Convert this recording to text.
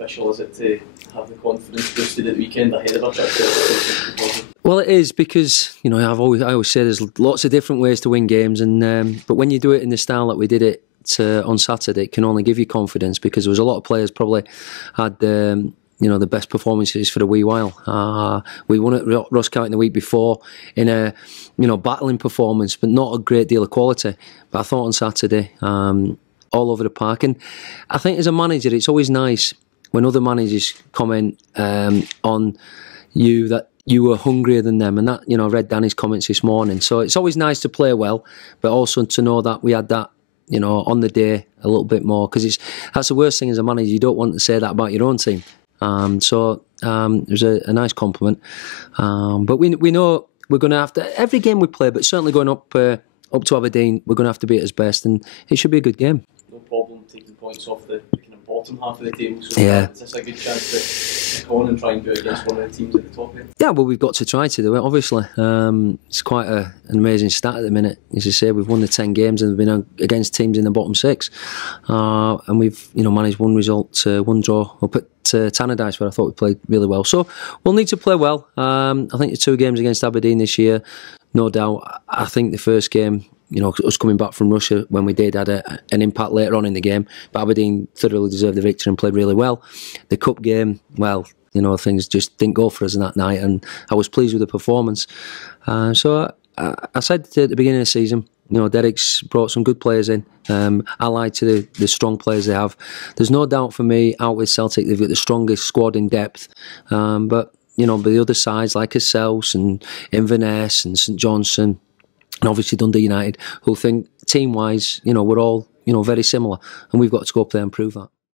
beneficial is it to have the confidence boosted at the weekend ahead of our trip? Well, it is because I always say there's lots of different ways to win games, and but when you do it in the style that we did it on Saturday, it can only give you confidence because there was a lot of players probably had the best performances for a wee while. We won at Ross County the week before in a battling performance, but not a great deal of quality. But I thought on Saturday, all over the park, and I think as a manager, it's always nice when other managers comment on you that you were hungrier than them, and that I read Danny's comments this morning. So it's always nice to play well, but also to know that we had that on the day a little bit more, because that's the worst thing as a manager. You don't want to say that about your own team. So it was a nice compliment. But we know we're going to have to, every game we play, but certainly going up to Aberdeen, we're going to have to be at its best, and it should be a good game. No problem taking points off the kind of bottom half of the table. So yeah. Is this a good chance to go on and try and do it against one of the teams at the top end? Yeah, well, we've got to try to do it, obviously. It's quite an amazing stat at the minute. As I say, we've won the 10 games and we've been against teams in the bottom 6. And we've managed one result, one draw up at Tannadice, where I thought we played really well. So we'll need to play well. I think the 2 games against Aberdeen this year, no doubt. I think the first game, us coming back from Russia when we did had an impact later on in the game. But Aberdeen thoroughly deserved the victory and played really well. The cup game, well, things just didn't go for us in that night, and I was pleased with the performance. So I said at the beginning of the season, Derek's brought some good players in, allied to the strong players they have. There's no doubt for me, out with Celtic, they've got the strongest squad in depth. But the other sides like ourselves and Inverness and St Johnstone, and obviously Dundee United, who think team-wise, we're all, very similar, and we've got to go up there and prove that.